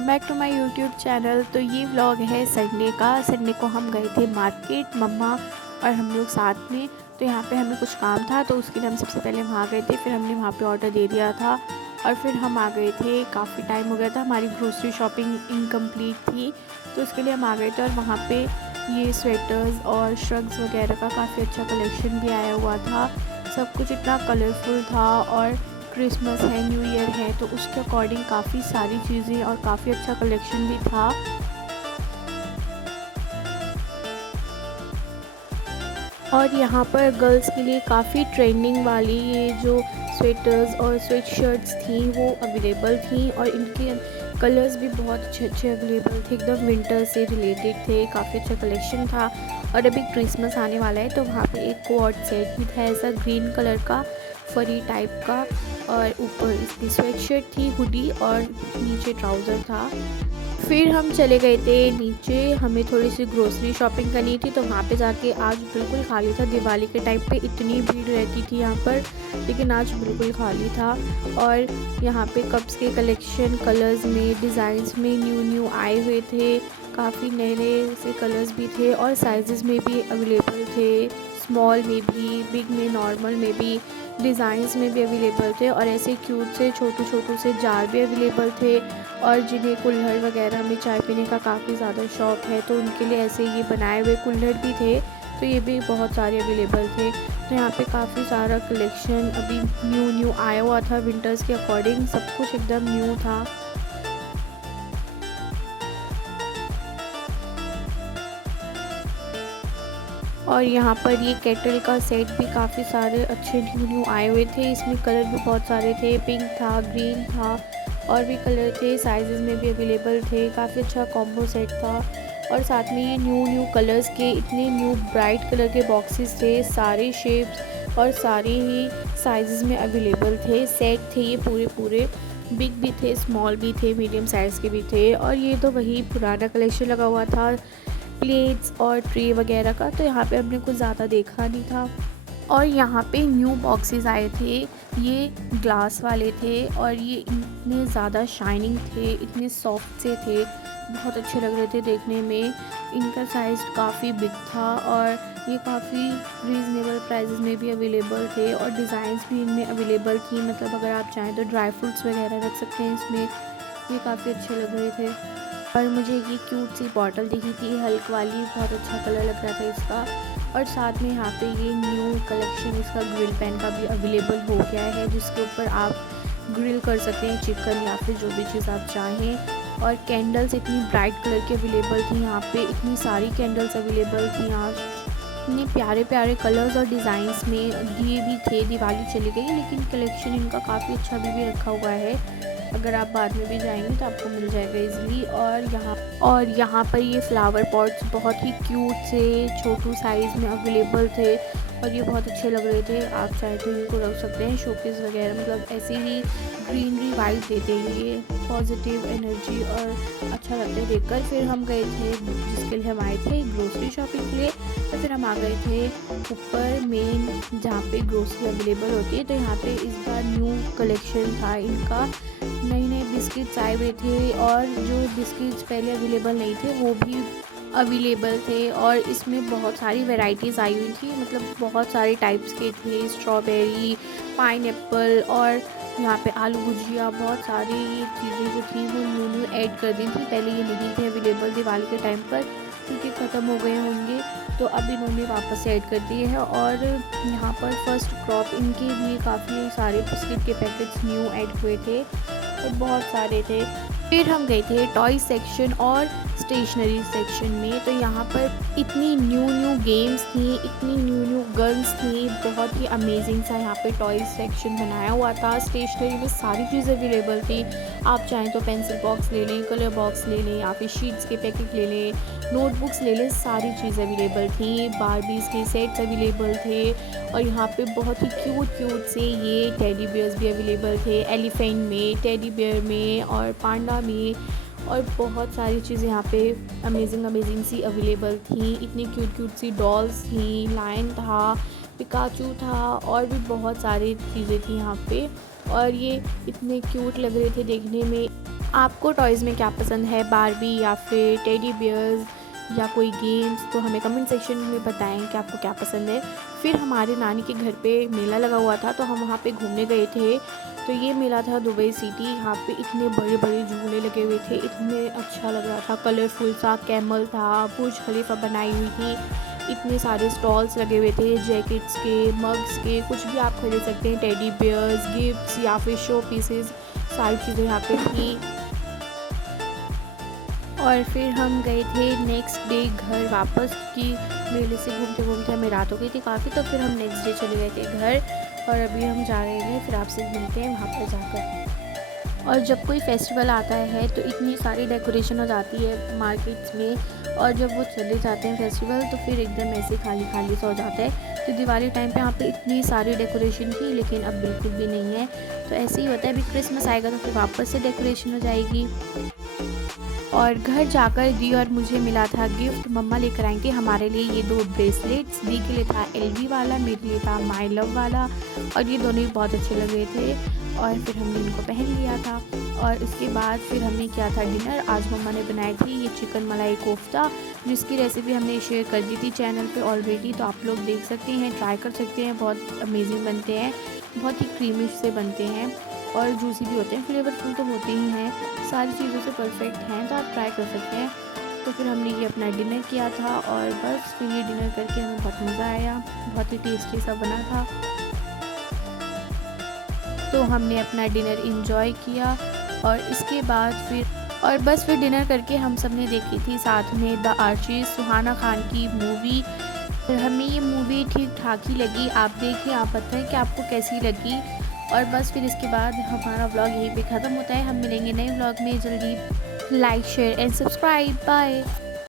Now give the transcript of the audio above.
Welcome back to my YouTube channel. तो ये vlog है संडे का। संडे को हम गए थे मार्केट, मम्मा और हम लोग साथ में। तो यहाँ पे हमें कुछ काम था तो उसके लिए हम सबसे पहले वहाँ गए थे, फिर हमने वहाँ पे ऑर्डर दे दिया था और फिर हम आ गए थे। काफ़ी टाइम हो गया था, हमारी ग्रोसरी शॉपिंग इनकम्प्लीट थी तो उसके लिए हम आ गए थे। और वहाँ पे ये स्वेटर्स और श्रग्स वगैरह का काफ़ी अच्छा कलेक्शन भी आया हुआ था। सब कुछ इतना कलरफुल था और क्रिसमस है, न्यू ईयर है, तो उसके अकॉर्डिंग काफ़ी सारी चीज़ें और काफ़ी अच्छा कलेक्शन भी था। और यहाँ पर गर्ल्स के लिए काफ़ी ट्रेंडिंग वाली ये जो स्वेटर्स और स्वेट शर्ट्स थी वो अवेलेबल थी और इनके कलर्स भी बहुत अच्छे अच्छे अवेलेबल थे, एकदम विंटर से रिलेटेड थे। काफ़ी अच्छा कलेक्शन था। और अभी क्रिसमस आने वाला है तो वहाँ पे एक कोट सेट भी था, ऐसा ग्रीन कलर का फरी टाइप का, और ऊपर इसकी स्वेट शर्ट थी, हुडी, और नीचे ट्राउज़र था। फिर हम चले गए थे नीचे, हमें थोड़ी सी ग्रोसरी शॉपिंग करनी थी तो वहाँ पे जाके आज बिल्कुल खाली था। दिवाली के टाइम पे इतनी भीड़ रहती थी यहाँ पर, लेकिन आज बिल्कुल खाली था। और यहाँ पे कप्स के कलेक्शन कलर्स में, डिज़ाइंस में न्यू आए हुए थे। काफ़ी नए नए से कलर्स भी थे और साइज़ में भी अवेलेबल थे, स्मॉल में भी, बिग में, नॉर्मल में भी, डिज़ाइंस में भी अवेलेबल थे। और ऐसे क्यूट से छोटू से जार भी अवेलेबल थे। और जिन्हें कुल्हड़ वगैरह में चाय पीने का काफ़ी ज़्यादा शौक़ है तो उनके लिए ऐसे ये बनाए हुए कुल्हड़ भी थे, तो ये भी बहुत सारे अवेलेबल थे। तो यहाँ पे काफ़ी सारा कलेक्शन अभी न्यू आया हुआ था, विंटर्स के अकॉर्डिंग सब कुछ एकदम न्यू था। और यहाँ पर ये केटल का सेट भी काफ़ी सारे अच्छे न्यू आए हुए थे। इसमें कलर भी बहुत सारे थे, पिंक था, ग्रीन था, और भी कलर थे, साइजेस में भी अवेलेबल थे। काफ़ी अच्छा कॉम्बो सेट था। और साथ में ये न्यू कलर्स के इतने न्यू ब्राइट कलर के बॉक्सेस थे, सारे शेप्स और सारे ही साइजेस में अवेलेबल थे। सेट थे ये पूरे बिग भी थे, स्मॉल भी थे, मीडियम साइज़ के भी थे। और ये तो वही पुराना कलेक्शन लगा हुआ था प्लेट्स और ट्रे वगैरह का, तो यहाँ पे हमने कुछ ज़्यादा देखा नहीं था। और यहाँ पे न्यू बॉक्सेस आए थे, ये ग्लास वाले थे और ये इतने ज़्यादा शाइनिंग थे, इतने सॉफ्ट से थे, बहुत अच्छे लग रहे थे देखने में। इनका साइज़ काफ़ी बिग था और ये काफ़ी रीज़नेबल प्राइसेस में भी अवेलेबल थे और डिज़ाइंस भी इनमें अवेलेबल थी। मतलब अगर आप चाहें तो ड्राई फ्रूट्स वगैरह रख सकते हैं इसमें, ये काफ़ी अच्छे लग रहे थे। और मुझे ये क्यूट सी बॉटल दिखी थी हल्क वाली, बहुत अच्छा कलर लग रहा था इसका। और साथ में यहाँ पे ये न्यू कलेक्शन इसका ग्रिल पैन का भी अवेलेबल हो गया है, जिसके ऊपर आप ग्रिल कर सकते हैं चिकन या फिर जो भी चीज़ आप चाहें। और कैंडल्स इतनी ब्राइट कलर की अवेलेबल थी यहाँ पे, इतनी सारी कैंडल्स अवेलेबल थी आज, इतने प्यारे कलर्स और डिज़ाइंस में। दिए भी थे, दिवाली चली गई लेकिन कलेक्शन इनका काफ़ी अच्छा भी रखा हुआ है। अगर आप बाद में भी जाएंगे तो आपको मिल जाएगा इजीली। और यहाँ पर ये फ्लावर पॉट्स बहुत ही क्यूट से छोटू साइज़ में अवेलेबल थे और ये बहुत अच्छे लग रहे थे। आप चाहे तो इनको रख सकते हैं शोकेस वगैरह, मतलब ऐसे ही ग्रीनरी वाइब देते हैं, ये पॉजिटिव एनर्जी और अच्छा लगता है देखकर। फिर हम गए थे, जिसके लिए हम आए थे ग्रोसरी शॉपिंग के लिए, तो फिर हम आ गए थे ऊपर मेन जहाँ पे ग्रोसरी अवेलेबल होती है। तो यहाँ पे इस बार न्यू कलेक्शन था इनका, नए बिस्किट्स आए हुए थे और जो बिस्किट्स पहले अवेलेबल नहीं थे वो भी अवेलेबल थे। और इसमें बहुत सारी वैरायटीज़ आई हुई थी, मतलब बहुत सारे टाइप्स के थे, स्ट्रॉबेरी, पाइनएप्पल, और यहाँ पे आलू भुजिया, बहुत सारी ये चीज़ें जो थी वो न्यू ऐड कर दी थी। पहले ये नहीं थे अवेलेबल दिवाली के टाइम पर, क्योंकि ख़त्म हो गए होंगे, तो अब इन्होंने वापस ऐड कर दिए हैं। और यहाँ पर फर्स्ट क्रॉप इनके भी काफ़ी सारे बिस्किट के पैकेट्स न्यू ऐड हुए थे और बहुत सारे थे। फिर हम गए थे टॉय सेक्शन और स्टेशनरी सेक्शन में। तो यहाँ पर इतनी न्यू गेम्स थी, इतनी न्यू गन्स थी, बहुत ही अमेजिंग सा यहाँ पे टॉय सेक्शन बनाया हुआ था। स्टेशनरी में सारी चीज़ें अवेलेबल थी, आप चाहें तो पेंसिल बॉक्स ले लें, कलर बॉक्स ले लें, या फिर शीट्स के पैकेट ले लें, नोटबुक्स ले लें, सारी चीज़ें अवेलेबल थी। बारबीज के सेट्स अवेलेबल थे और यहाँ पे बहुत ही क्यूट से ये टेडी बियर्स भी अवेलेबल थे, एलिफेंट में, टेडी बियर में और पांडा में, और बहुत सारी चीज़ें यहाँ पे अमेजिंग सी अवेलेबल थी। इतनी क्यूट सी डॉल्स थी, लायन था, पिकाचू था, और भी बहुत सारी चीज़ें थी यहाँ पे। और ये इतने क्यूट लग रहे थे देखने में। आपको टॉयज़ में क्या पसंद है, बारबी या फिर टेडी बियर्स या कोई गेम्स, तो हमें कमेंट सेक्शन में बताएं कि आपको क्या पसंद है। फिर हमारे नानी के घर पे मेला लगा हुआ था, तो हम वहाँ पे घूमने गए थे। तो ये मेला था दुबई सिटी। यहाँ पे इतने बड़े बड़े झूले लगे हुए थे, इतने अच्छा लग रहा था। कलरफुल सा कैमल था, बुर्ज खलीफा बनाई हुई थी, इतने सारे स्टॉल्स लगे हुए थे, जैकेट्स के, मग्स के, कुछ भी आप खरीद सकते हैं। टेडी बियर्स, गिफ्ट्स या फिर शो पीसेस, सारी चीज़ें यहाँ पे थी। और फिर हम गए थे नेक्स्ट डे घर वापस, कि मेले से घूमते घूमते हमें रात हो गई थी काफ़ी। तो फिर हम नेक्स्ट डे चले गए थे घर, और अभी हम जा रहे हैं, फिर आपसे मिलते हैं वहाँ पर जाकर। और जब कोई फेस्टिवल आता है तो इतनी सारी डेकोरेशन हो जाती है मार्केट्स में, और जब वो चले जाते हैं फेस्टिवल तो फिर एकदम ऐसे खाली खाली सा हो जाता है। तो दिवाली टाइम पे यहाँ पे इतनी सारी डेकोरेशन थी, लेकिन अब बिल्कुल भी नहीं है। तो ऐसे ही होता है, अभी क्रिसमस आएगा तो फिर वापस से डेकोरेशन हो जाएगी। और घर जाकर दी और मुझे मिला था गिफ्ट। मम्मा लेकर आएंगे हमारे लिए ये 2 ब्रेसलेट्स। दी के लिए था एलवी वाला, मेरे लिए था माई लव वाला, और ये दोनों ही बहुत अच्छे लग रहे थे। और फिर हमने इनको पहन लिया था। और उसके बाद फिर हमने किया था डिनर। आज मम्मा ने बनाई थी ये चिकन मलाई कोफ्ता, जिसकी रेसिपी हमने शेयर कर दी थी चैनल पे ऑलरेडी, तो आप लोग देख सकते हैं, ट्राई कर सकते हैं। बहुत अमेजिंग बनते हैं, बहुत ही क्रीमी से बनते हैं और जूसी भी होते हैं, फ्लेवरफुल तो होते ही हैं, सारी चीज़ों से परफेक्ट हैं, तो आप ट्राई कर सकते हैं। तो फिर हमने ये अपना डिनर किया था, और बस फिर ये डिनर करके हमें बहुत मज़ा आया, बहुत ही टेस्टी सा बना था। तो हमने अपना डिनर इंजॉय किया, और इसके बाद फिर डिनर करके हम सब ने देखी थी साथ में द आर्चिज़, सुहाना खान की मूवी। फिर हमें ये मूवी ठीक ठाक ही लगी। आप देखिए, आप बताएं कि आपको कैसी लगी। और बस फिर इसके बाद हमारा व्लॉग यहीं पे ख़त्म होता है। हम मिलेंगे नए व्लॉग में जल्दी। Like, share and subscribe. Bye.